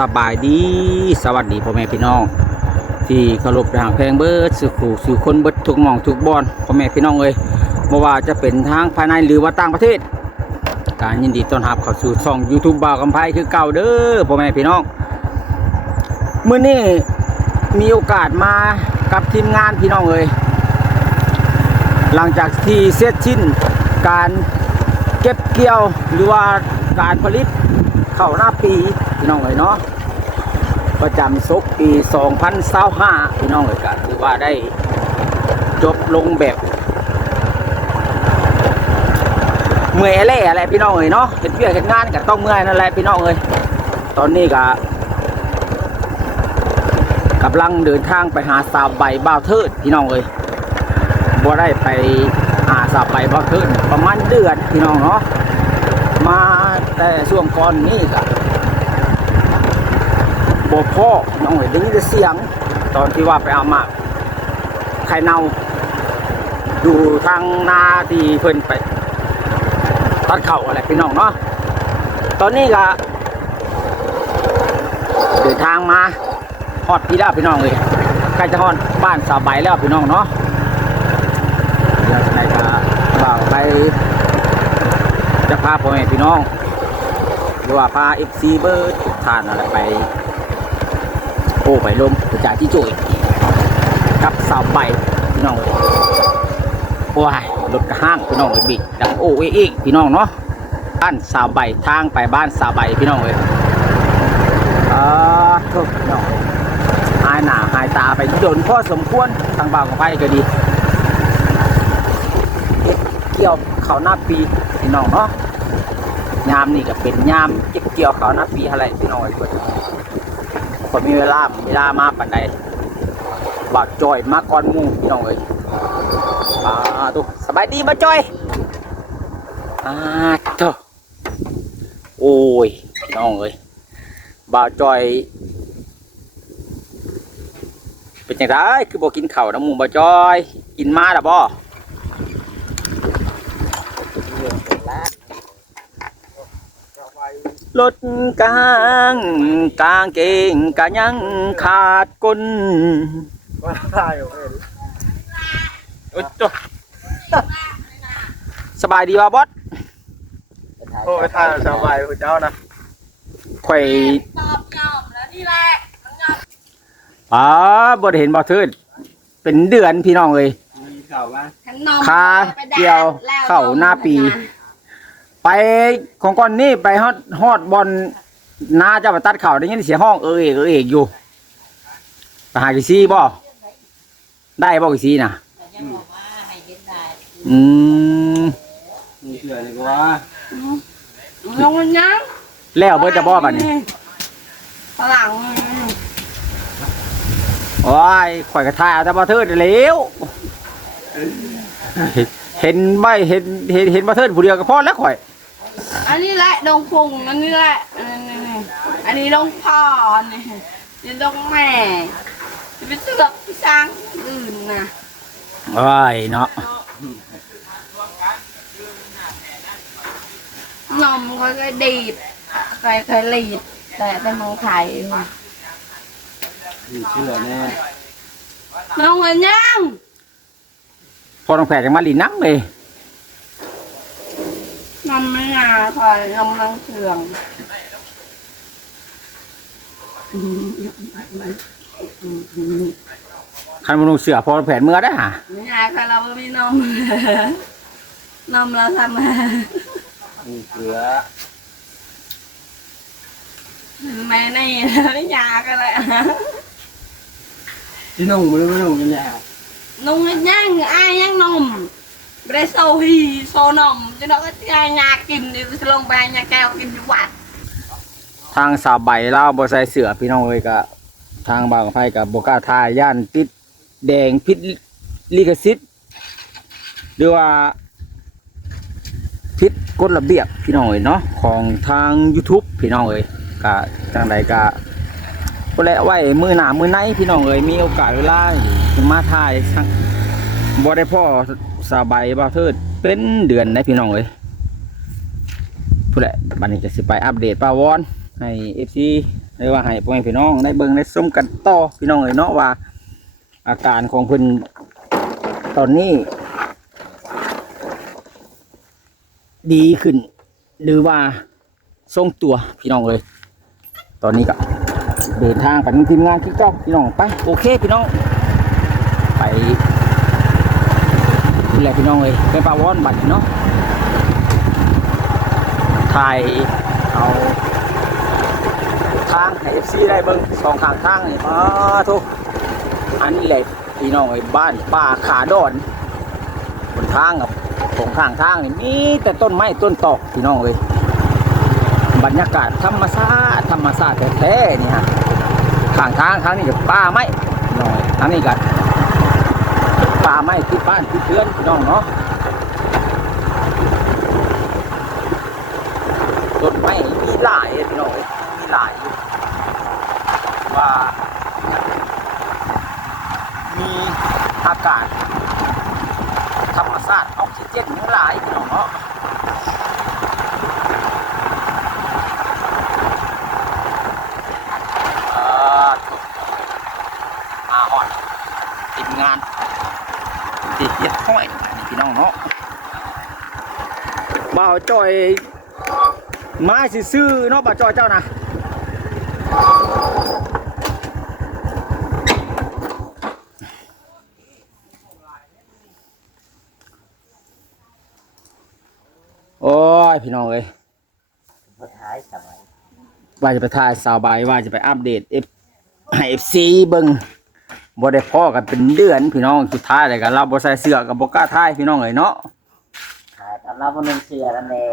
สบายดีสวัสดีพ่อแม่พี่น้องที่เคารพทางแพงเบิร์ดสู่คนเบิร์ดทุกหม่องทุกบอนพ่อแม่พี่น้องเอ้ยไม่ว่าจะเป็นทางภายในหรือว่าต่างประเทศการยินดีต้อนรับเข้าสู่ช่อง YouTube บ่าวกำไพคือเก่าเด้อพ่อแม่พี่น้องมื้อนี้มีโอกาสมากับทีมงานพี่น้องเอ้ยหลังจากที่เสร็จสิ้นการเก็บเกี่ยวหรือว่าการผลิตข้าวหน้าปีพี่น้องเลยเนาะประจำศกปี2025พี่น้องเลยก็ถือว่าได้จบลงแบบเมื่อยอะไรพี่น้องเลยเนาะเห็นเพื่อนเห็นงานก็ต้องเมื่อยนั่นแหละพี่น้องเลยตอนนี้ก็กำลังเดินทางไปหาสาวใบบ่าวเทิดพี่น้องเลยบ่ได้ไปหาสาวใบบ่าวเทิดประมาณเดือนพี่น้องเนาะมาแต่ช่วงก่อนนี้ก็บ่พ่อน้องเอ๋ยได้ยินเสียงตอนที่ว่าไปเอามาไข่เน่าดูทางนาที่เพิ่นไปตัดเข่าอะไรพี่น้องเนาะตอนนี้ก็เดินทางมาฮอดพี่แล้วพี่น้องเลยใกล้จะฮอดบ้านสาวใบแล้วพี่น้องเนาะเดี๋ยวจะได้ก็บ่าวไปจะพาพ่อแม่พี่น้องหรือว่าพา FC เบิร์ดทานอะไรไปโอ้ไปลมประจากที่จุยกับสาวใบพี่น้องโอ้ยรถกระห้างพี่น้องเลยบิ๊กดังโอ้เอ๊ะพี่น้องเนาะบ้านสาวใบทางไปบ้านสาวใบพี่น้องเลยทุกพี่น้องหายหน้าหายตาไปโดนพ่อสมควรทางบ่าวของไฟก็ดีเกี่ยวเขาหน้าปีพี่น้องเนาะยามนี่ก็เป็นยามเก็บเกี่ยวเขาหน้าปีอะไรพี่น้องเลยพอมีเวลามาปันใดบาดจอยมาก่อนมูพี่น้องเลยตุ๊สบายดีมาจอยเถอะโอ้ยพี่น้องเลยบาดจอยเป็นอย่างไรคือบอกกินข้าวน้ำมูบาดจอยกินมาหรือบ่รถกางเกงกะยังขาดก้นว่าได้โอ้ยตัวสบายดีป่ะบอสโอ้ยท่าสบายคุณเจ้านะไข่ตอบยอมแล้วนี่แหละบอสเห็นบอสเทิดเป็นเดือนพี่น้องเลยคาเกี่ยวเข้าหน้าปีไปของก่อนนี่ไปฮอดบอลนาจะไปตัดเข่าได้ยินเสียงห้องเอกอยู่ไปหากี่ซีบ่ได้บ่กี่ซีนะมีเสือเลยว่าลงยังแล้วเบิดจะบ่บัดนี้ฝรั่งโอ้ยข่อยกระทายเอาแต่บ่เทิดเร็วเห็นบ่เทิดผู้เดียวก็พอแล้วข่อยอันนี้แหละดงพุงอันนี้แหละอันนี้ดงพ่อนี่ดงแม่ไปเสือกพี่ช้างอื่นนะโอ้ยเนาะนมเคยดีดเคยลีดแต่มองไทยมีเสือแน่ลงเงินยังพอต้องแผลจากมาลีน้ำเลยนมไม่งาคอยนมนังเสื่องคันมันลงเสือพอแผลเมื่อได้ฮะไม่งาคอยเราไม่มีนมเราทำมีเสือแม่นี่ไม่งากันเลยที่นุ่งไม่นุ่งยังไงนุ่งยังaiยังนมไปโซฮีโซนมจะน้องก็ยากินดิสลงไปยาแก้วกินทุกวันทางสาวใบเล่าบ่ใส่เสือพี่น้องเลยกับทางบางไฟกับโบกาทายย่านติดแดงพิษลิขสิทธิ์หรือว่าพิษกฎระเบียบพี่น้องเลยเนาะของทาง YouTube พี่น้องเลยกับจังใดกับก็แล้วไว้มือหนามือไหนพี่น้องเลยมีโอกาสเวลามาถ่ายบ่ได้พ่อสาวใบบ่าวเทิดเป็นเดือนนะพี่น้องเลยพูดแหละบัดนี้จะสิไปอัปเดตป้าวอนให้ FC หรือว่าให้พ่อแม่พี่น้องได้เบิ่งได้ชมกันต่อพี่น้องเลยเนาะว่าอาการของเพิ่นตอนนี้ ดีขึ้น หรือว่าทรงตัวพี่น้องเลยตอนนี้ก็เดินทางไปทางทีมงานที่เก้าพี่น้องไปโอเคพี่น้องไปดูแลพี่น้องเลยไปปลาวอนบัตรเนาะถ่ายเอาทางให้ FC ได้เบิ่งสองข้างทางนี่ทุกอันนี้แหละพี่น้องเอ้ยบ้านป่าขาดอนบนทางกับตรงข้างทางนี่มีแต่ต้นไม้ต้นตอกพี่น้องเอ้ยบรรยากาศธรรมชาติแท้ๆนี่ฮะข้างทางนี้กับป่าไม้พี่น้องเอ้ยทางนี้กับป่าไม้ที่บ้านที่เพื่อนพี่น้องเนาะต้นไม้มีหลายพี่น้องเอ้ยมีหลายว่ามีอากาศธรรมชาติออกซิเจนทั้งหลายพี่น้องเนาะมาฮอดทีมงานติดเย็ดห้อยนี่พี่น้องเนาะบ่าวจอยมาซื่อๆเนาะบ่าวจอยเจ้านะโอ้ยพี่น้องเอ้ยว่าจะไปถ่ายสาวใบว่าจะไปอัปเดตให้ FC เบิ่งบ่ได้พ้อกันเป็นเดือนพี่น้องสุดท้ายเลยก็เราบ่ใส่เสื้อกับบ่กล้าถ่ายพี่น้องเอ้ยเนาะแต่เราบ่นุ่งเสื้อนั่นแหละ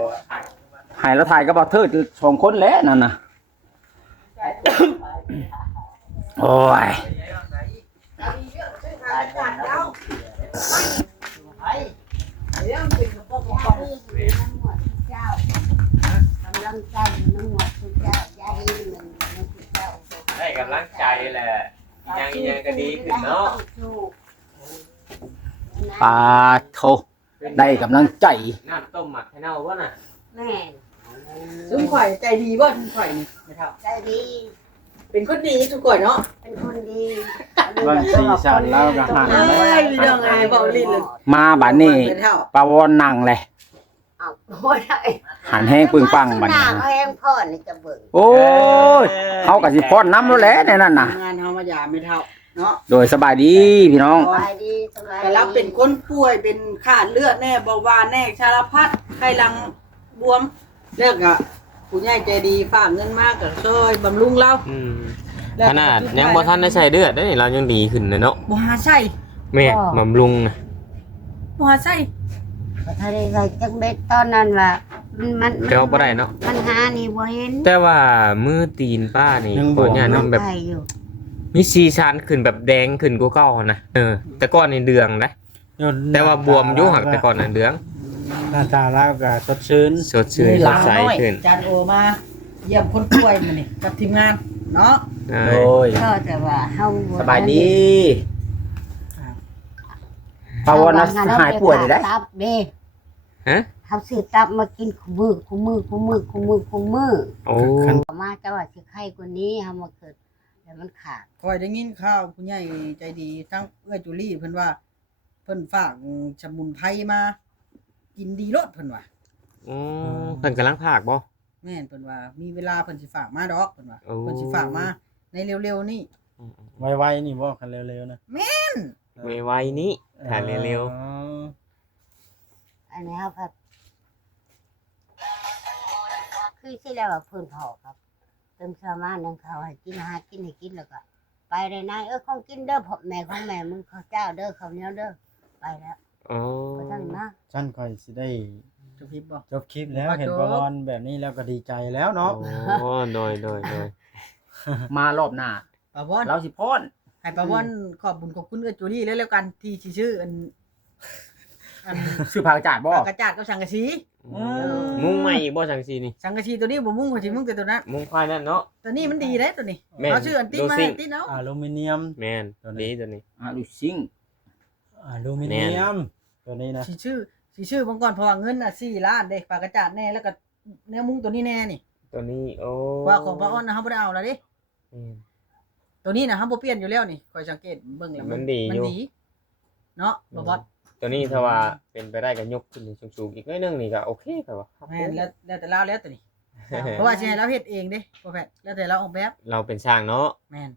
ให้เราถ่ายกับบ่าวเทิด2คนแล้วนั่นน่ะโอ้ยได้กำลังใจแหละยังก็ดีขึ้นเนาะ ปาโทได้กำลังใจ น้ำต้มหมักให้เน่าบ่น่ะ แม่ ซุ่มข่อยใจดีบ่ซุ่มข่อยนี่ไม่เท่า ใจดี เป็นคนดีทุกคนเนาะ เป็นคนดี วันสีสันแล้วก็หัน เอ้ยมีเรื่องอะไรเบาลิ้นเลย มาบัดนี้ ไม่เท่า ปาวอนนั่งเลย เอาโอ้ยไอ้ หันแห้งปึงปังบัด หน้า นี้ เขาเองพ่อนี่จะเบิ่ง โอ้ยเขากับสิพอนน้ำแล้วแหละในนั่นน่ะ งานเฮามาหยาไม่เท่าเนาะ โดยสบายดีพี่น้อง สบายดีสบาย แต่เราเป็นคนป่วยเป็นขาดเลือดแน่เบาหวานแน่ชาลพัดไข้หลังบวมเลิกอ่ะผู้ใหญ่ใจดีฝากเงินมากก็ช่วยบำรุงเรา ขนาดยังบ่ทันได้ใช้เลือดได้เรายังดีขึ้นเลยเนาะ บ่หาใช่ แม่บำรุงนะ บ่หาใช่ ถ้าได้ใส่จักเบ็ดตอนนั้นว่ามัน เดี๋ยวบ่ได้เนาะ มันหานี่บ่เห็น แต่ว่ามือตีนป้านี่ขออนุญาตนำแบบ ไปอยู่ มีสีชันขึ้นแบบแดงขึ้นกว่าเก่านะแต่ก่อนนี่เดืองนะแต่ว่าบวมอยู่หักแต่ก่อนน่ะเดือง หน้าตาแล้วก็สดชื่น สดชื่นสดใสขึ้น จานโอมาเยี่ยมคนป่วยมานี่กับทีมงานเนาะ โดย ก็แต่ว่าเฮา สบายดีปาวอนน่ะหายป่วยได้ ตับเด้ ฮะ เฮาซื้อตับมากินคู่มือโอ้ มาแต่ว่าสิไข้กว่านี้เฮามาเกิดแล้วมันขาด คอยได้ยินข่าวผู้ใหญ่ใจดีทั้งเอื้อจุลี่เพิ่นว่าเพิ่นฝากสมุนไพรมากินดีรสเพิ่นว่า โอ้เพิ่นกำลังพากบ่ แม่นเพิ่นว่ามีเวลาเพิ่นสิฝากมาดอกเพิ่นว่า โอ้ เพิ่นสิฝากมาในเร็วๆนี้ ไวๆนี่บ่คันเร็วๆนะ ไวๆนี้ทานเร็ว อ๋อ อันนี้ครับคือที่แล้วว่าเพิ่นพอครับเติมสามารถนึงเขาให้กินหากินให้กินแล้วก็ไปได้นายของกินเด้อพ่อแม่ของแม่มึงข้าวเจ้าเด้อข้าวเหนียวเด้อไปแล้ว ๆโอ้ ไปทางนะ ฉันค่อยสิได้ จะพิบบ่ จบคลิปแล้ว ว่า เห็น จบ ประวอนแบบนี้แล้วก็ดีใจแล้วเนาะ โอ้โดย มารอบหน้า ป้าบอน เราสิพอน ให้ป้าบอนขอบบุญขอบคุณเอื้อจุลี่แล้วกันที่สิชื่ออัน ชื่อพากระจาดบ่ กระจาดกับสังกะสี มุ้งใหม่อีกบ่จังซี่นี่ สังกะสีตัวนี้บ่มุ่งเขาสิมุ่งแต่ตัวนั้น มุ้งควายนั่นเนาะ ตัวนี้มันดีเด้ตัวนี้ แม่น เอาชื่ออันติดมา ดูสิ ให้ติดเอา อลูมิเนียม แม่นดีตัวนี้ ลูซิง อลูมิเนียมตัวนี้นะ สิชื่อบางก่อนเพราะว่าเงินน่ะ4 ล้านเด้ปากกระจาดแน่แล้วก็แนวมุ้งตัวนี้แน่นี่ ตัวนี้โอ้ ว่าของป้าอ้อนนะเฮาบ่ได้เอาแล้วเด้ ตัวนี้นะฮัมบ่เปลี่ยนอยู่แล้วนี่คอยสังเกตเบิ่งแล้ว มันดีอยู่ เนาะบ่บอส ตัวนี้ถ้าว่าเป็นไปได้ก็ยกขึ้นสูงๆอีกหน่อยนึงนี่ก็โอเคครับว่า แม่นแล้วแต่เราแล้วตัวนี้ เพราะว่าสิให้เราเฮ็ดเองเด้พ่อแพทย์แล้วแต่เราออกแบบ เราเป็นช่างเนาะ แม่น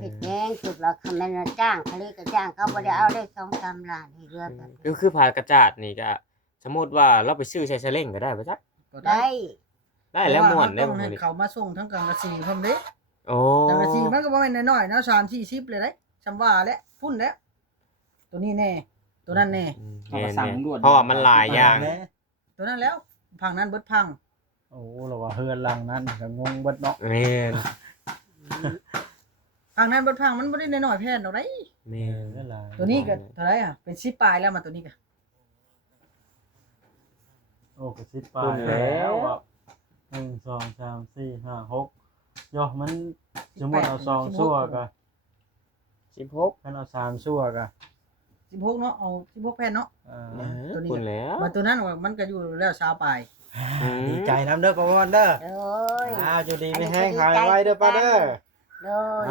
เฮ็ดแยงสุดเราคำนั้นนะจ้างทะเลก็จ้างเขาบ่ได้เอาได้2-3ล้านให้เรือกัน คือผ่ากระจาดนี่ก็สมมุติว่าเราไปซื้อใช้เซเล้งก็ได้ป่ะจ๊ะ ก็ ได้ ได้แล้วม่วนได้ ต้อง บ่ ให้ นี่ เขามาส่งทั้งกลางกะสีพร้อมเด้ โอ้ กลางกะสีมันก็บ่แม่นน้อยๆเนาะ3-40เลยเด้ซำว่าแล้วพุ่นแล้วตัวนี้แน่ตัวนั้นแน่ เขาก็สั่งด่วน เพราะว่ามันหลายอย่าง ตัวนั้นแล้วพังนั้นเบิดพัง โอ้เราว่าเฮือนหลังนั้นก็งงเบิดเนาะ แม่น พังนั้นเบิดพังมันบ่ได้น้อยๆแพนดอกได้ แม่น เฮือนหลัง ตัวนี้ก็เท่าไหร่อ่ะเป็น10ปลายแล้วมาตัวนี้ก็ โอ้ก็สิบปลายแล้วแบบ1 2 3 4 5 6ย่อมันสมมุติเอา2ชั่วก็ 16 คันเอา3ชั่วก็ 16เนาะเอา16แผ่นเนาะ ตัวนี้ คุณแล้ว มาตัวนั้นว่ามันก็อยู่แล้ว20ปลาย ดีใจน้ำเด้อประวอนเด้อ โดย อยู่ดีไม่แห้งหายไวเด้อป้าเด้อ โดย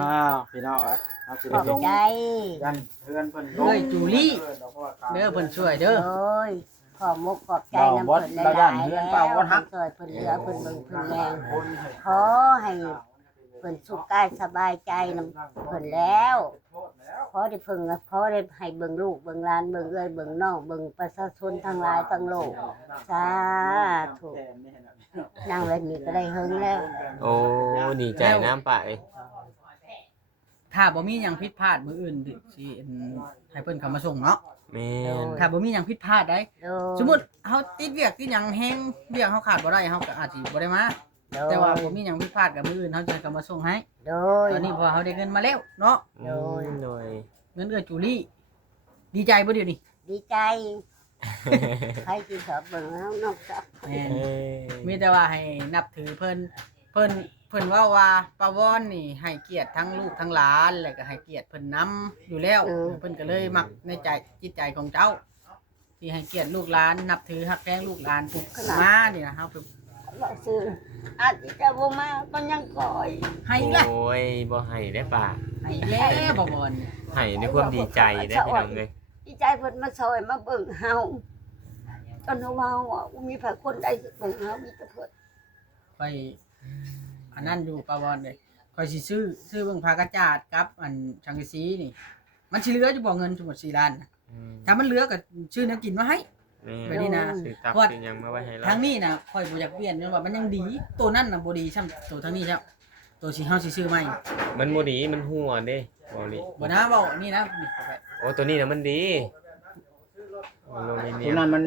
พี่น้องเอาสิ ขอบ ลง ใจ กันเพื่อนเพิ่น เอ้ยจูลี่เด้อเพิ่นช่วยเด้อ โดยขอบมุกขอบใจน้ำเพิ่นหลายๆแล้วเพิ่นช่วยเพิ่นเหลือเพิ่นเบิ่งเพิ่นแรงขอให้เพิ่นสุขกายสบายใจน้ำเพิ่นแล้วขอได้เพิ่งขอได้ให้เบิ่งลูกเบิ่งหลานเบิ่งเอ้ยเบิ่งน้องเบิ่งประชาชนทั้งหลายทั้งโลกสาธุนั่งแบบนี้ก็ได้เฮิงแล้ว โอ้ดีใจน้ำไป ถ้าบ่มีหยังผิดพลาดมื้ออื่นสิให้เพิ่นเข้ามาส่งเนาะ แม่น ถ้าบ่มีหยังผิดพลาดได้ โดย สมมุติเฮาติดเวียกติดหยังแฮงเวียกเฮาขาดบ่ได้เฮาก็อาจสิบ่ได้มาแต่ว่าบ่มีหยังผิดพลาดกับมื้ออื่นเฮาจะเข้ามาส่งให้ โดย ตอนนี้พอเฮาได้เงินมาแล้วเนาะ โดย เงินเอื้อจูลี่ดีใจบ่เดี๋ยวนี้ ดีใจใครที่ชอบเบิ่งแล้วนอกจาก แม่นมีแต่ว่าให้นับถือเพิ่นว่าปาวอนนี่ให้เกียรติทั้งลูกทั้งหลานแล้วก็ให้เกียรติเพิ่นนํอยู่แล้วเพิ่นก็เลยมักในใจจิตใจของเจ้า ที่ให้เกียรติลูกหลานนับถือฮักแพงลูกหลานปลูกมานี่นะเฮาไป ว่าซื้ออาจจะบ่มาก็ยังก่อย ให้อีกแล้ว โอ้ยบ่ให้ได้ป่ะ ให้แล้วบ่บ่น ให้ด้วยความดีใจได้พี่น้องเลย ดีใจเพิ่นมาซอยมาเบิ่งเฮาตอนเฮาว่ามีไผคนใดสิเบิ่งเฮามีแต่เพิ่น ค่อยอันนั้นอยู่ปาวอนเลยค่อยสิซื้อเบิ่งพากระจาดกับอันชังกะสีนี่ มันสิเหลืออยู่บ่เงินทั้งหมด4ล้านน่ะถ้ามันเหลือก็ซื้อแนวกินมาให้ แบบนี้นะ ซื้อตับซื้อหยังมาไว้ให้เรา ทางนี้น่ะค่อยบ่อยากเปลี่ยนจนว่ามันยังดี ตัวนั้นน่ะบ่ดีซ้ำตัวทางนี้ครับตัวสิเฮาสิซื้อใหม่ มันบ่ดีมันหัวเด้บ่นี่ บ่นะเว้านี่นะนี่เข้าไป โอ้ตัวนี้น่ะมันดีโอ้โลมิเนี ตั ยว ม นั้นมัน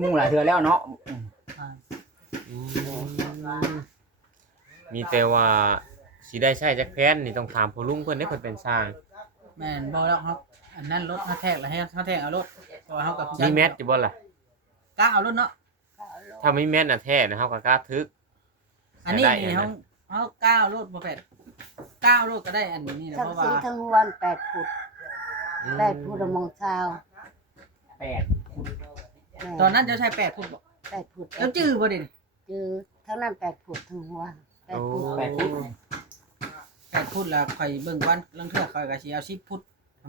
มุ่งหลายเทื่อแล้วเนาะ อ่า มีแต่ว่าสิได้ใช้จักแพนนี่ต้องถามพ่อลุงเพิ่นได้เพิ่นเป็นช่าง แม่นบ่แล้วครับอันนั้นรถเฮาแทกแล้วให้เฮาแทกเอารถเพราะว่าเฮากับ มีแมทอยู่บ่ล่ะ กล้าเอารถเนาะ ถ้าไม่แมทน่ะแท้นะเฮาก็กล้าทึก อันนี้ ได้ นี่ นะ เฮาก้าวรถบ่แปดก้าวรถก็ได้อันนี้นะ ทั้ง เพราะ สี ว่า ทั้งวัน8ฟุต8ฟุตมองเช้า ตอนนั้นจะใช้8ฟุตบ่ 8ฟุต แล้วจื้อบ่ดิ จือทั้งนั้น8ฟุตทั้งหัว8ฟุต 8ฟุตแล้วค่อยเบิ่งวันลางเทื่อค่อยก็สิเอา10ฟุต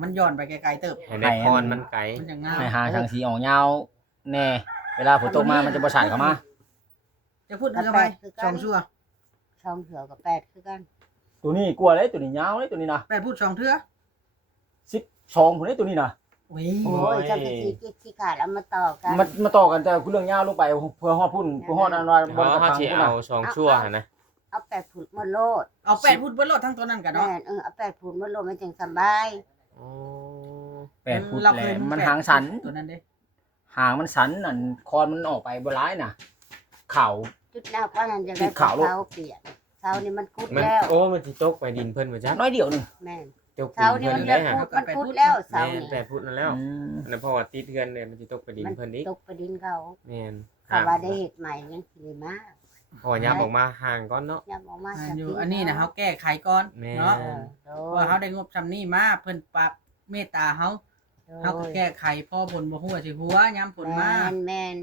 มันย้อนไปไกลๆเติบ ให้ได้พรมันไกล มันจะง่าย ให้หาทางสีออกยาวแน่เวลาฝนตกมามันจะบ่สาดเข้ามา จะพูดคือไปสองชั่ว ช่องเสือกับ8คือกัน ตัวนี้กลัวเลยตัวนี้ยาวเลยตัวนี้นะ 8ฟุต2เทื่อ 12พุ่นเลยตัวนี้นะ โอ้ย โอ้ยจังสีกิ๊กสิขาดเอามาต่อกัน มาต่อกันแต่เรื่องยาวลงไปเพื่อฮอดพุ่นเพื่อฮอดอันว่า เพราะ กระ เฮา ถาง สิ พุ่น เอา น่ะ สองชั่วหั่นนะ เอา8ฟุตมาโลด เอา8ฟุตเบิดรถทั้งตัวนั้นกัน แม่ เนาะ นเอา8ฟุตมาโลดมันจังสบาย อ๋อ 8พุ่น เรา แห เค ละ ย มันหางสัน ตัวนั้นเด้ หางมันสันอันคอนมันออกไปบ่ร้ายน่ะเข่า จุดหน้าก็นั่นจะได้ ขาวลูก เท้าเปียกเท้านี่มันกุด มัน แล้ว โอ้มันสิตกไปดินเพิ่นบ่จ๊ะ น้อยเดียวหนึง แม่น ตกดิ เท้าน นี่ เพิ่ มัน น ได้ จะ ฮะ กุดมันกุดแล้วเท้า แม่น นี่ แต่พูดนั่นแล้ว อืม อันนั้นเพราะว่าติดเทือนเนี่ยมันสิตกไปดิน มัน เพิ่นอีก ตกไปดินเขา แม่น เขาว่าได้เห็ดใหม่ยังสีมาก เพราะว่ายับออกมาห่างก่อนเนาะ ยับออกมา อั จาก นอยู่ ดิ อันนี้นะเฮาแก้ไขก่อน แม่ เนาะ เออโด ว่าย เฮาได้งบซำนี้มาเพิ่นปรับเมตตาเฮา โดย เฮาก็แก้ไขพ่อผลบ่ฮู้ว่าสิหัวยามผลมา แม่น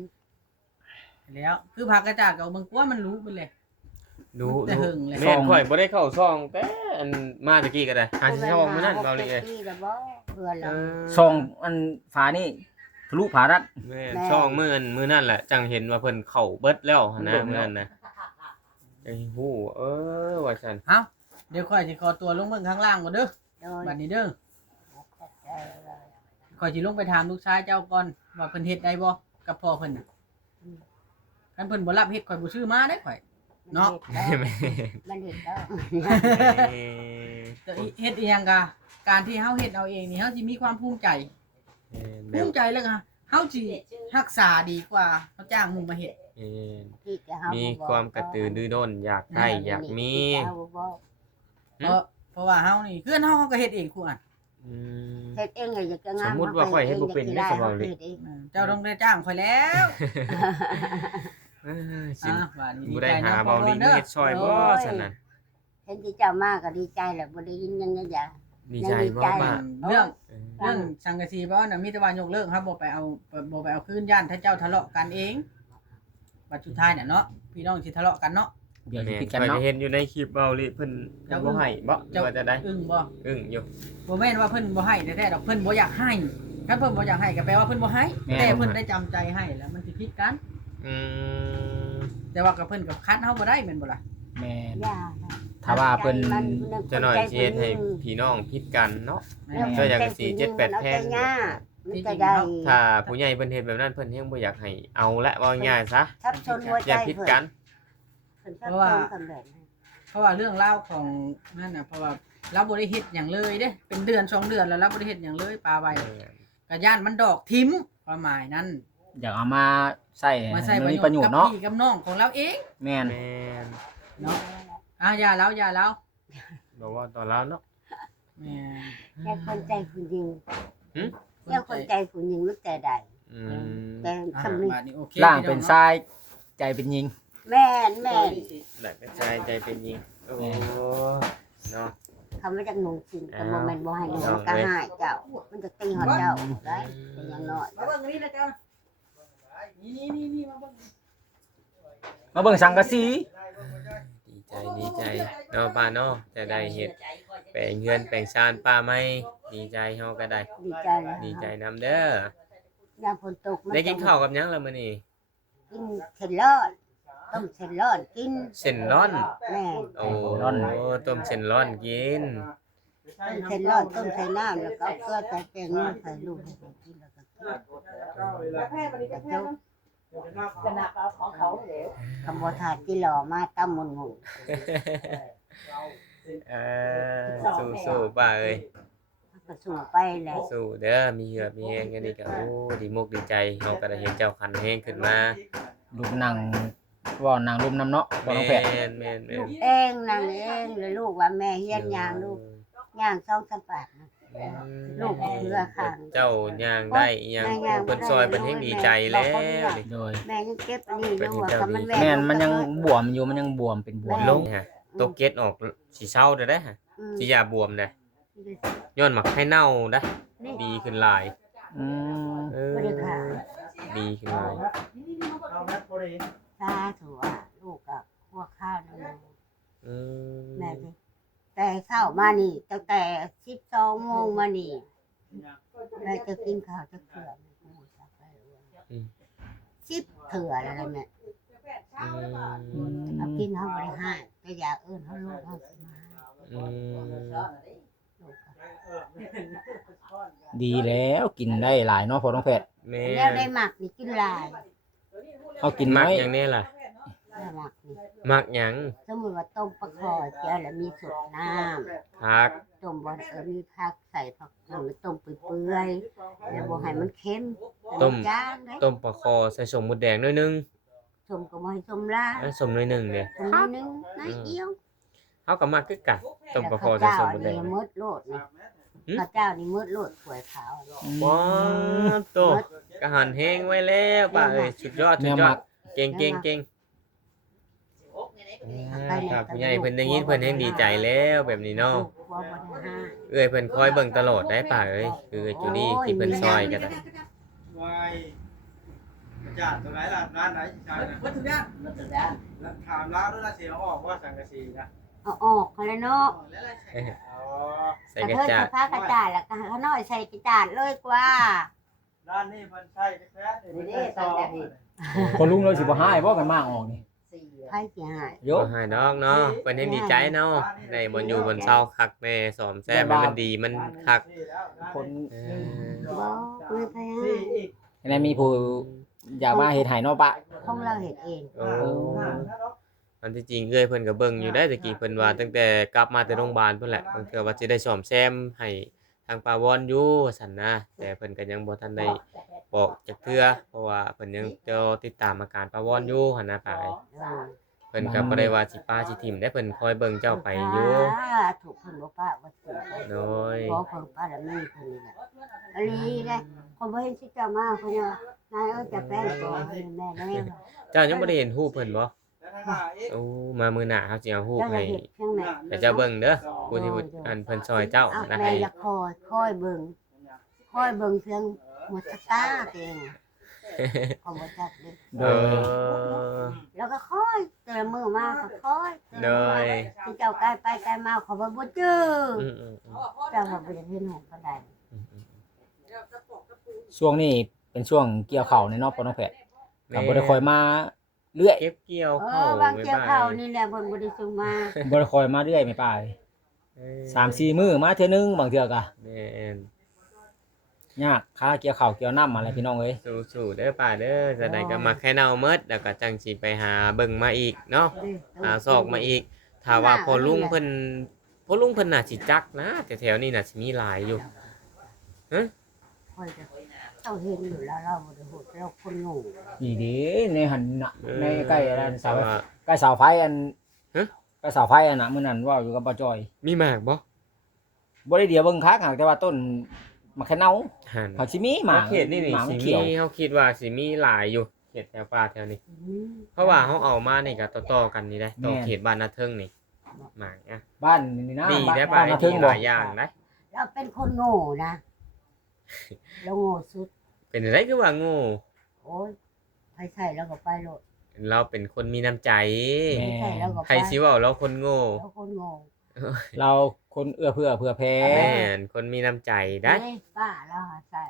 แล้วคือผักกระจาดกับเบิ่งกว่ามันรู้ไปเลย ดู แต่หึงเลย แม่นข่อยบ่ได้เข้าช่องแต่อันมาตะกี้ก็ได้หาสิช่องมื้อนั้นเบาเลย ที่ละบ่เพื่อน เอ เรา อ ซองอันฝานี่ทะลุผารัด แม่นช่องมื้อนั่นแหละจังเห็นว่าเพิ่นเข้าเบิดแล้วหั่นนะมื้อนั้นนะไอ้ฮู้ว่าซั่น เอ้าเดี๋ยวข่อยสิขอตัวลงเบิ่งข้างล่างก่อนเด้อ โดย บัดนี้เด้อข่อยสิลงไปถามลูกชายเจ้าก่อนว่าเพิ่นเฮ็ดได้บ่กับพ่อเพิ่นน่ะคันเพิ่นบ่รับเฮ็ดข่อยบ่ซื้อมาเด้ข่อย เนาะ แม่แม่ มันเห็นแล้ว แต่เฮ็ดอีหยังกะการที่เฮาเฮ็ดเอาเองนี่เฮาสิมีความภูมิใจ แม่ ภูมิใจแล้วก็เฮาสิรักษาดีกว่าเฮาจ้างหมู่มาเฮ็ด ที่จะเฮา มี มี ความกระตือรือร้นอยากได้อยากมี เพราะว่าเฮานี่เพื่อนเฮาก็เฮ็ดเองคู่อัน อืม เฮ็ดเองเลยจะงาม สมมุติว่าข่อยเฮ็ดบ่เป็นได้สบายเลย เจ้าต้องได้จ้างข่อยแล้ว สิ ว่านี่ บ่ได้หาเบาลีมาเฮ็ดซอยบ่ซั่นน่ะ เห็นที่เจ้ามากก็ดีใจแหละบ่ได้ยินยังไงอย่า ดีใจบ่ป้า เรื่องสังกะสีบ่น่ะมีแต่ว่ายกเลิกครับบ่ไปเอาคืนย่านถ้าเจ้าทะเลาะกันเองบัดสุดท้ายน่ะเนาะพี่น้องสิทะเลาะกันเนาะ เดี๋ยวสิ แม่ ผิดกัน ข่อย เนาะ ได้เห็นอยู่ในคลิปเบาลีเพิ่นบ่ให้บ่ว่าจะได้ อึ้งบ่ อยู่ บ่แม่นว่าเพิ่นบ่ให้แท้ๆดอกเพิ่นบ่อยากให้ถ้าเพิ่นบ่อยากให้ก็แปลว่าเพิ่นบ่ให้แต่เพิ่นได้จำใจให้แล้วมันสิผิดกัน อืม แต่ว่ากับเพิ่นกับคัดเฮาบ่ได้แม่นบ่ล่ะ แม่น อย่า ถ้าว่าเพิ่น จะหน่อยสิเฮ็ดให้พี่น้องผิดกันเนาะ ก็อยากสิ7-8แผ่น มันจะได้ ถ้าผู้ใหญ่เพิ่นเฮ็ดแบบนั้นเพิ่นยังบ่อยากให้เอาละว่าง่ายซะ ทับชนหัว อ ใจ ย่าผิดกัน เพิ่นทับชนกันแบบนั้น เพราะว่าเรื่องราวของนั่นน่ะเพราะว่าเราบ่ได้เฮ็ดหยังเลยเด้เป็นเดือน2เดือนแล้วเราบ่ได้เฮ็ดหยังเลยปลาไว้ก็ย่านมันดอกทิ่มความหมายนั้น อยากเอามาใส่ มาใช้ ให้ ประ มัน โย มี ช ประ น์ โยชน์เนาะ กับพี่กับน้องของเราเอง แม่น แม่น เนาะอย่าแล้ว บอกว่าตอนแล้วเนาะ แม่น แค่คนใจผู้หญิง หึ แค่คนใจผู้หญิงรู้แต่ใด อืม แต่ อ่า สำนึก บาดนี้โอเค ล่างเป็นทรายใจเป็นยิง แม่น หลักใจใจเป็นยิงโอ้เนาะ คำว่าจากหนุ่มสินกับโมเมนต์บ่ให้หนุ่มก็หายเจ้า มันจะตีหัวเจ้าได้เป็นอย่างน้อย มาเบิ่งนี่นะเจ้านี่มาเบิ่ง มาเบิ่งสังกะสี ดีใจเนาะป้าเนาะจะได้เฮ็ดแปลงเงินแปลงชานป้าไหมดีใจเฮาก็ได้ ดีใจแล้ว ดีใจนำเด้อย ามฝนตก ได้กินข้าวกับหยังแล้วมื้อนี้ กินเส้นรอดต้มเส้นรอดกิน เส้นร้อน แม่ โอ้ต้มเส้นร้อนกิน ต้มเส้นรอดต้มใส่น้ำแล้วก็เอาเกลือใส่แป้งนัวใส่ลูกให้เขากินแล้วก็กินคำว่าถาดที่หล่อมาตั้มมุนมุน สู้ป้าเอ้ย ก็สู้ไปแหละ สู้เด้อมีเหือมีแฮงกันนี่ก็โอ้ดีมุกดีใจเฮาก็ได้เห็นเจ้าขันแฮงขึ้นมา ลูกนั่งว่านั่งรุมน้ำเนาะบ่ แม่ ต้องแฝด นแม่น เองนั่งเองเลยลูกว่าแม่เฮียนยางลูกย่าง2-3บาทนะ ลูกเรือข้าง เจ้าย่างได้อีหยังเพิ่นซอยเพิ่นแฮงดีใจแล้วนี่ โดย แม่ยังเก็บอันนี้อยู่ว่าคำมันแหว แม่นมันยังบวมอยู่มันยังบวมเป็นบวม ลงฮะตกเก็ดออกสิเศร้าเด้อเด้อฮะสิยาบวมเด้อย้อนหมักให้เน่าเด้อดีขึ้นหลาย อืม บ่ได้ขา ดีขึ้นหลาย สาธุว่าลูกกับพวกข้าวนั่นแหละ อืม แม่สิแต่เช้ามานี่ตั้งแต่12โมงมานี่แม่จะกินข้าวจะเกลือ10เถื่อแล้วแม่เอากินเฮาบ่ได้ให้แต่อยากเอิ้นเฮาลูกเฮาสิมา อืม ลูกก็ ดีแล้วกินได้หลายเนาะพอต้องแฝด แม่ แล้วได้หมักนี่กินหลาย เอากิน มั น้ ก อย อย่างนี้ล่ะ ได้หมักนี่ มักหยัง สมมุติว่าต้มปลาคอเจียวแล้วมีสดน้ำ ผัก ต้มบ่มีผักใส่ผักให้มันต้มเปื่อยๆแล้วบ่ให้มันเค็มให้นจางได้ ต้มปลาคอใส่สมหมูแดงหน่อยนึง ต้มก็บ่ให้ต้มลา สมหน่อยนึงเนี่ย ต้มนิดนึงน้อยเดียว เฮาก็มักคือกันต้มปลาคอใส่สมหมูแดง แล้วข้าวเจ้านี่มืดโลดนี่ หืม ข้าวเจ้านี่มืดโลดสวยขาว ว้าวโตกะหันแห้งไว้แล้วป้าเอ้ยสุดยอดสุดยอดเก่งเก่งเก่งครับผู้ใหญ่เพิ่นได้ยินเพิ่นแฮงดีใจแล้วแบบนี้เนาะ ลูกบ่ได้ห้า เอ้ยเพิ่นคอยเบิ่งตลอดได้ป้าเอ้ยคือจูดี้ที่เพิ่นซอยกันน่ะ จ้าตัวไหนล่ะร้านไหนใช่นะ วัตถุดิบ มันจะได้ ถามร้านด้วยนะเสียงออกว่าสังกะสีนะ เอาออกเขาเลยเนาะ อ๋อ ใส่ กระ กระ เทิด จา กับผ้ากระจาดแล้วก็เขาน้อยใส่กระจาดเลยกว่า ร้านนี้มันใช่แท้ๆมันใช่ซอง คนลุงเราสิบ่หายบ่กันมากออกนี่ ไพ่เสียหาย โย บ่ให้ดอกเนาะเพิ่นยังดีใจเนาะได้บ่อยู่บนเซาคักแม่สอมแซมให้มันดีมันคัก คน เออ บอกไม่พยายาม ในมีผู้อยากมาเฮ็ดให้เนาะปะ ของเราเห็นเอง โอ้อันที่จริงเอ้ยเพิ่นก็เบิ่งอยู่ได้ตะกี้เพิ่นว่าตั้งแต่กลับมาแต่โรงพยาบาลเพิ่นแหละเพิ่นก็ว่าสิได้ซ่อมแซมให้ทางปาวอนอยู่ซั่นนะแต่เพิ่นก็ยังบ่ทันได้บอกจักเทื่อเพราะว่าเพิ่นยังจะติดตามอาการปาวอนอยู่หั่นนะปายเพิ่นก็บ่ได้ว่าสิป้าสิทิ่มได้เพิ่นคอยเบิ่งเจ้าไปอยู่ ถูกเพิ่นบ่ป้าว่าถูก โดย ขอเพิ่นป้าละมีเพิ่นนี่แหละอลีได้คนบ่เห็นสิเจ้ามาเพิ่นว่านายเอ้ยจะแป้งก่อนแม่แม่ เจ้ายังบ่ได้เห็นรูปเพิ่นบ่โอ้มามื้อหน้าเฮาสิเอารูป เจ้าจะ ให้ เห็นเพียงแม่ แต่เจ้าเบิ่งเด้อผู้ที่อันเพิ่นซอยเจ้านะ แม่ ให้ อยากคอยเบิ่งเพียงหมดตาเองขอบ่จักเด้ เออ แล้วก็คอยแต่ละมื้อมาก็คอย โดย ที่เจ้าใกล้ไปใกล้มาขอบ่เจอ อืม เจ้าว่าบ่ได้เห็นหงปานใด ช่วงนี้เป็นช่วงเกี่ยวข้าวในเนาะปอน้องแพทย์ก็บ่ได้คอยมาเรื่อย เก็บเกี่ยว เอ เข้า อบางเกี่ยวข้าวนี่แหละเพิ่นบ่ได้ส่งมา บ่ได้คอยมาเรื่อยไม่ปาย3-4 มื้อมาเทื่อนึงบางเทื่อก็ แม่น ยากค่าเกี่ยวข้าวเกี่ยวน้ำอะไรพี่น้องเอ้ย สู้ๆเด้อป้าเด้อจะได้ก็มาแค่เนาเมิดแล้วก็จังสิไปหาเบิ่งมาอีกเนาะหาซอกมาอีกถ้าว่าพอลุงเพิ่นน่าสิจักนะแต่แถวนี้น่าสิมีหลายอยู่ คอยจะเจ้าเห็นอยู่แล้วเราบ่ได้ฮู้เราคนโง่ นี่เด้ในหันน่ะ เออ ในใกล้อันเสา แต่ว่า ใกล้เสาไฟอัน ฮะ ใกล้เสาไฟอันน่ะมื้อนั้นเว้าอยู่กับป้าจอย มีหมากบ่ บ่ได้เดี๋ยวเบิ่งคักหากแต่ว่าต้นมะแค่เนา หั่น เขาสิมีหมา เขตนี่ หมา สิ เขียว มีเฮาคิดว่าสิมีหลายอยู่เขตแถวป่าแถวนี้ อืม เพราะว่าเฮาเอามานี่ก็ต่อๆกันนี่ได้ต่อเขตบ้านนาเทิงนี่หมากอ่ะ บ้านนี่นะ ดี บ้าน ได้ บ้า ป่าน นา มี ทึง ห บ่ ลายอย่างนะ เราเป็นคนโง่นะเราโง่สุด เป็นอะไรคือว่าโง่ โอ้ยไปใส่แล้วก็ไปโลด เราเป็นคนมีน้ำใจ ไปใส่แล้วก็ไป ใครสิเว่าเราคนโง่ เราคนโง่ เราคนเอื้อเพื่อแพ้ แม่นคนมีน้ำใจได้ เฮ้ยป้าเราหาใส่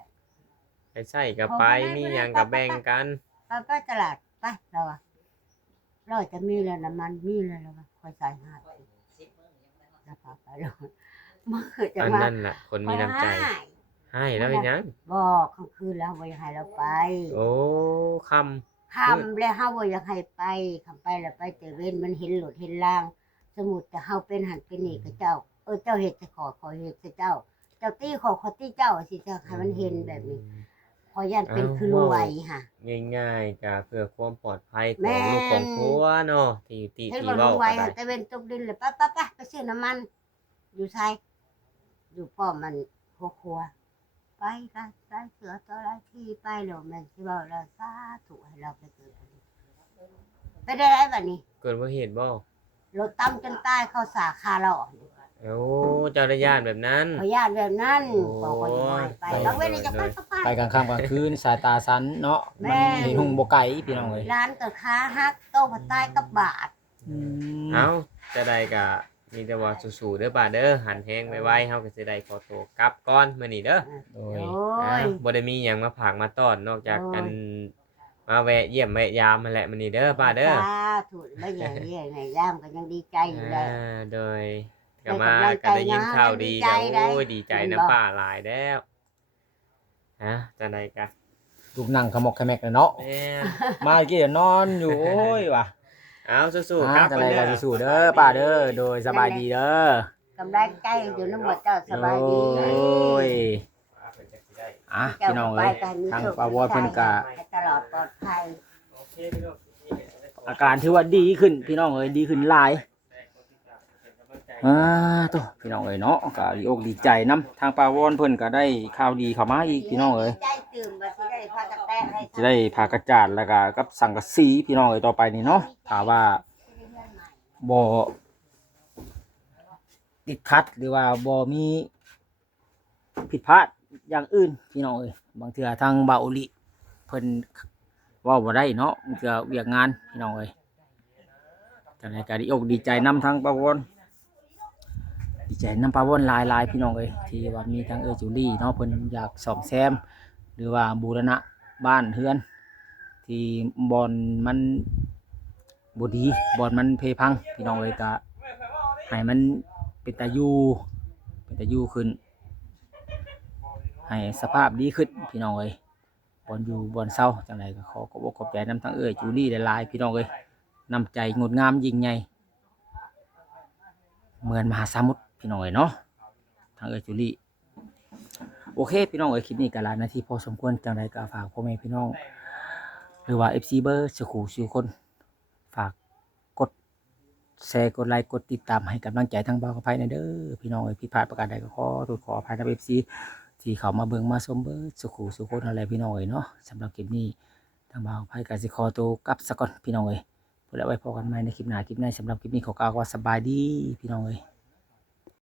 ไปใส่กับไปมีหยังกับแบ่งกัน ไปตลาดไปเราอะเราจะมีแล้วน้ำมันมีแล้วเราคอยใส่หาแล้วพาไปโลดมื่อคืนจะ อัน มา นั้นล่ะ คนมีน้ำใจ ให้แล้วเป็นหยัง บอกกลางคืนแล้วบ่อยากให้เราไป โอ้ค คำแล้วเฮาบ่อยากให้ไปคำไปแล้วไปแต่เว้นมันเห็นหลดเห็นล่าง สมุดจะเฮาเป็นหันเป็นนี่กับเจ้าเจ้าเฮ็ดจะขอเฮ็ดกับเจ้า เจ้าตี้ขอตี้เจ้าสิเจ้าให้มันเห็นแบบนี้ขอยันเป็นคือรวยค่ะ ำง่ายๆก็เพื่อความปลอดภัยข แม่ อง น ลูกของผัวเนาะที่ เห็น ที่ ว่าร เว้า วย ก็ได้ แต่เว้นตกดินเลยไปไปซื้อน้ำมัน อยู่ไสอยู่ป้อมมันหัวครัวไปกันใส่เสือตัวไรที่ไปแล้วแม่นสิเว้าแล้วสาธุให้เราไปเกิดไปได้ไรบัดนี้ เกิดว่าเหตุบ่ รถตั้มจนตายเข้าสาขาเรา โอ้เจ้าได้ญาติแบบนั้น ขอญาตแบบนั้น โอ้ บอกขอย้อยไปบางเว้นจะไปก็ไป ไปกลางค่ำกลางคืนสายตาสันเนาะ แม่ มันเห็นหุงบ่ไกลพี่น้องเอ้ย ร้านก็ค้าฮักโตผัดใต้กับบาท เอ้าจะได้ก็มีแต่ว่าสู้ๆเด้อป้าเด้อหันแฮงไว้ๆเฮาก็สิได้ขอตัวกลับก่อนมื้อนี้เด้อ โด โอ้ ย ย บ่ได้มีหยังมาผากมาต้อนนอกจาก โอ้ย กันมาแวะเยี่ยมแวะยามมาแหละมื้อนี้เด้อป้าเด้อ สาธุไม่ใหญ่เยี่ยไงย่ามก็ยังดีใจอยู่เลย โดยก็มา ได้ ก็ กำลังใจ ได้ยินข่าวดี นะ ก็ ดีใจ โอ้ยดีใจ ได้ น้ำป้าหลายแล้วฮะจังไดกะ ลูกนั่งขมอกขแมกเลยเนาะ แม่ มาเมื่อกี้เดี๋ยวนอนอยู่โอ้ยว่ะ เอาสู้ๆครับ จังไรก็สู้ๆเด้อป้าเด้อโดยสบายดีเด้อก ำลังใจอยู่น้ำหมดเจ้าสบายดี โอ้ยอ่ะ เจ้า พี่น้อง ไป เอ้ย กันมี ทาง โชค ปาวอดเพิ่นก็ ให้ตลอดปลอดภัย อาการถือว่าดีขึ้นพี่น้องเอ้ยดีขึ้นหลายตัวพี่น้องเอ้ยเนาะก็ดีอกดีใจนํทางปาวอนเพิ่นก็ได้ข่าวดีเข้ามาอีกพี่น้องเอ้ย ใจตื่นมาสิได้พากระแตะให้ จะได้พากระจาดแล้วก็กับสังกะสีพี่น้องเอ้ยต่อไปนี่เนาะถ้าว่าบ่ติดขัดหรือว่าบ่มีผิดพลาดอย่างอื่นพี่น้องเอ้ยบางเทื่อทางเบาอุลิเพิ่น เว้าบ่ได้เนาะมันก็เวียกงานพี่น้องเอ้ยจังไดก็ดีอกดีใจนำทั้งป้าวอนดีใจนำป้าวอนหลายๆพี่น้องเอ้ยที่ว่ามีทั้งจูลี่เนาะเพิ่นอยากซ่อมแซมหรือว่าบูรณะบ้านเฮือนที่บอนมันบ่ดีบอนมันเพพังพี่น้องเอ้ยก็ให้มันเป็นตาอยู่ขึ้นให้สภาพดีขึ้นพี่น้องเอ้ยบอนอยู่บอนเศร้าจังไดก็ขอบใจนำทั้งจูลี่หลายๆพี่น้องเอ้ยนำใจงดงามยิ่งใหญ่เหมือนมหาสมุทรพี่น้องเอ้ยเนาะทางจูลี่โอเคพี่น้องเอ้ยคลิปนี้ก็หลายนาทีพอสมควรจังไดก็ฝากพ่อแม่พี่น้องหรือว่า FC เบอร์สุขุสุคนฝากกดแชร์กดไลค์กดติดตามให้กำลังใจทั้งบ่าวกับไผในเด้อพี่น้องเอ้ยผิดพลาดประการใดก็ขอโทษขออภัยนำ FC ที่เขามาเบิ่งมาชมเบอร์สุขุสุคนอะไรพี่น้องเอ้ยเนาะสำหรับคลิปนี้ทางบ่าวกับไผก็สิขอตัวกลับซะก่อนพี่น้องเอ้ยเพื่อไว้พบกันใหม่ในคลิปหน้าคลิปในสำหรับคลิปนี้ขอกล่าวว่าสบายดีพี่น้องเอ้ย